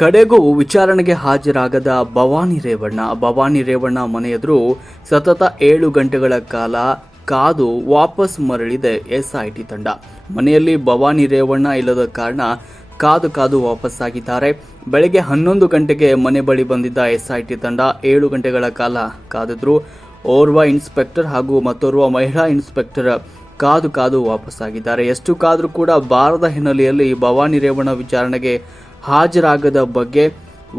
ಕಡೆಗೂ ವಿಚಾರಣೆಗೆ ಹಾಜರಾಗದ ಭವಾನಿ ರೇವಣ್ಣ. ಭವಾನಿ ರೇವಣ್ಣ ಮನೆ ಎದುರು ಸತತ ಏಳು ಗಂಟೆಗಳ ಕಾಲ ಕಾದು ವಾಪಸ್ ಮರಳಿದೆ ಎಸ್ಐಟಿ ತಂಡ. ಮನೆಯಲ್ಲಿ ಭವಾನಿ ರೇವಣ್ಣ ಇಲ್ಲದ ಕಾರಣ ಕಾದು ಕಾದು ವಾಪಸ್ಸಾಗಿದ್ದಾರೆ. ಬೆಳಗ್ಗೆ ಹನ್ನೊಂದು ಗಂಟೆಗೆ ಮನೆ ಬಳಿ ಬಂದಿದ್ದ ಎಸ್ಐಟಿ ತಂಡ ಏಳು ಗಂಟೆಗಳ ಕಾಲ ಕಾದಿದ್ರು. ಓರ್ವ ಇನ್ಸ್ಪೆಕ್ಟರ್ ಹಾಗೂ ಮತ್ತೋರ್ವ ಮಹಿಳಾ ಇನ್ಸ್ಪೆಕ್ಟರ್ ಕಾದು ಕಾದು ವಾಪಸ್ಸಾಗಿದ್ದಾರೆ. ಎಷ್ಟು ಕಾದರೂ ಕೂಡ ಬಾರದ ಹಿನ್ನೆಲೆಯಲ್ಲಿ ಭವಾನಿ ರೇವಣ್ಣ ವಿಚಾರಣೆಗೆ ಹಾಜರಾಗದ ಬಗ್ಗೆ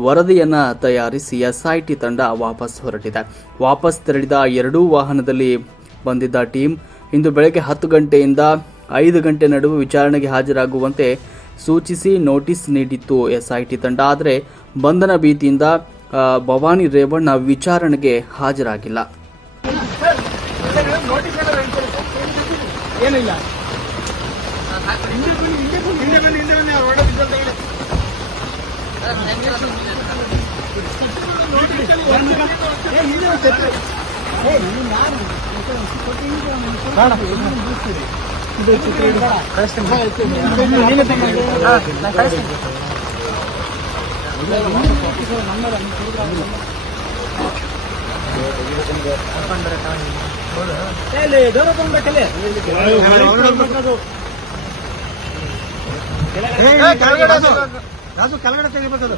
ವರದಿಯನ್ನ ತಯಾರಿಸಿ ಎಸ್ಐಟಿ ತಂಡ ವಾಪಸ್ ಹೊರಟಿದೆ. ವಾಪಸ್ ತೆರಳಿದ ಎರಡೂ ವಾಹನದಲ್ಲಿ ಬಂದಿದ್ದ ಟೀಮ್ ಇಂದು ಬೆಳಗ್ಗೆ ಹತ್ತು ಗಂಟೆಯಿಂದ ಐದು ಗಂಟೆ ನಡುವೆ ವಿಚಾರಣೆಗೆ ಹಾಜರಾಗುವಂತೆ ಸೂಚಿಸಿ ನೋಟಿಸ್ ನೀಡಿತ್ತು ಎಸ್ಐಟಿ ತಂಡ. ಆದರೆ ಬಂಧನ ಭೀತಿಯಿಂದ ಭವಾನಿ ರೇವಣ್ಣ ವಿಚಾರಣೆಗೆ ಹಾಜರಾಗಿಲ್ಲ. ಏನಿಲ್ಲ. ಕೆಳಗಡೆ ಅದು. ರಾಜು ಕೆಳಗಡೆ ತೆಗಿಬೇಕದು